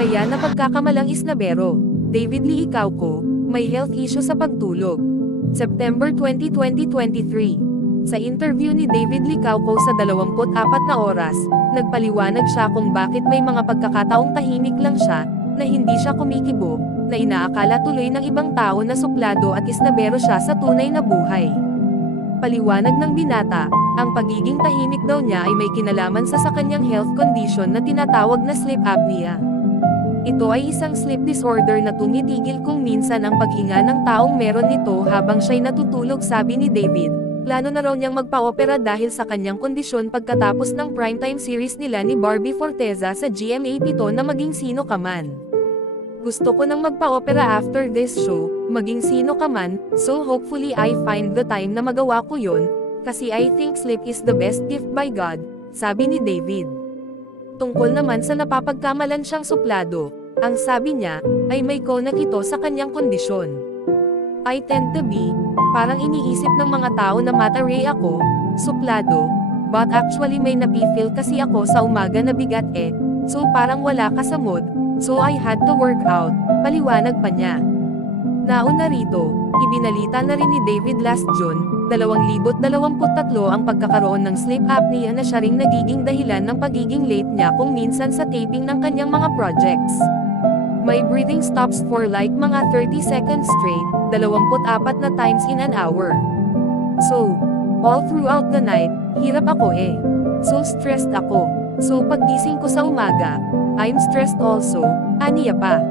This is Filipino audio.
Kaya napagkakamalang Isnabero. David Lee Icauco, may health issue sa pagtulog. September 20, 2023. Sa interview ni David Lee Icauco sa 24 na oras, nagpaliwanag siya kung bakit may mga pagkakataong tahimik lang siya, na hindi siya kumikibo, na inaakala tuloy ng ibang tao na suplado at isnabero siya sa tunay na buhay. Paliwanag ng binata, ang pagiging tahimik daw niya ay may kinalaman sa kanyang health condition na tinatawag na sleep apnea. Ito ay isang sleep disorder na tumitigil kung minsan ang paghinga ng taong meron nito habang siya'y natutulog, sabi ni David. Plano na raw niyang magpa-opera dahil sa kanyang kondisyon pagkatapos ng primetime series nila ni Barbie Forteza sa GMA7 na Maging Sino Ka Man. Gusto ko nang magpa-opera after this show, maging sino ka man, so hopefully I find the time na magawa ko yun, kasi I think sleep is the best gift by God, sabi ni David. Tungkol naman sa napapagkamalan siyang suplado, ang sabi niya, ay may konak ito sa kanyang kondisyon. I tend to be, parang iniisip ng mga tao na mataray ako, suplado, but actually may napifeel kasi ako sa umaga na bigat so parang wala ka sa mood, so I had to work out, paliwanag pa niya. Nauna rito, ibinalita na rin ni David last June, 2023 ang pagkakaroon ng sleep apnea na siya ring nagiging dahilan ng pagiging late niya kung minsan sa taping ng kanyang mga projects. May breathing stops for like mga 30 seconds straight, 24 na times in an hour. So, all throughout the night, hirap ako So stressed ako. So paggising ko sa umaga, I'm stressed also, aniya pa.